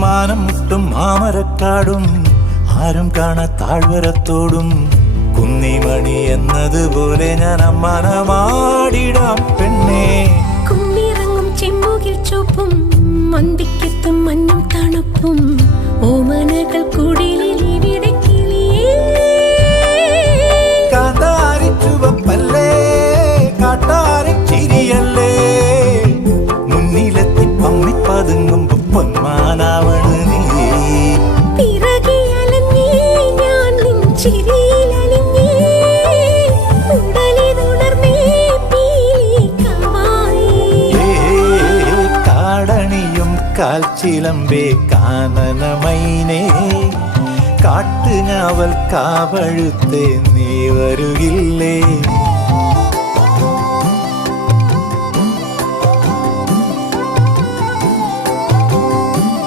മാനം മുട്ടും മാമരക്കാടും ആരും കാണാ താഴ്വരത്തോടും കുന്നിമണി എന്നതുപോലെ ഞാൻ അമ്മാനമാടിടാം പെണ്ണേ. കുമ്മിറങ്ങും ചെമ്മുകിൽ ചുവപ്പും മന്തിക്കെത്തും മഞ്ഞും തണുപ്പും ഓമനകൾ കുടിലിൽ ഇവിടെ കിളിയേ. കാന്താരി ചുവപ്പല്ലേ കാട്ടാരി ചിരിയല്ലേ മുന്നിലെത്തി പമ്മി പതുങ്ങുമ്പോ പൊന്മാനാവണ് നീ. പിറകെ അലഞ്ഞേ ഞാൻ നിൻ ചിരിയിലലിഞ്ഞേ ഉടലിതുണർന്നേ പീലിക്കവായി. കാടണിയും കാൽച്ചിലമ്പേ കാനനമൈനേ കാട്ടുഞാവൽ കാവഴുത്തേ നീ വരുകില്ലേ.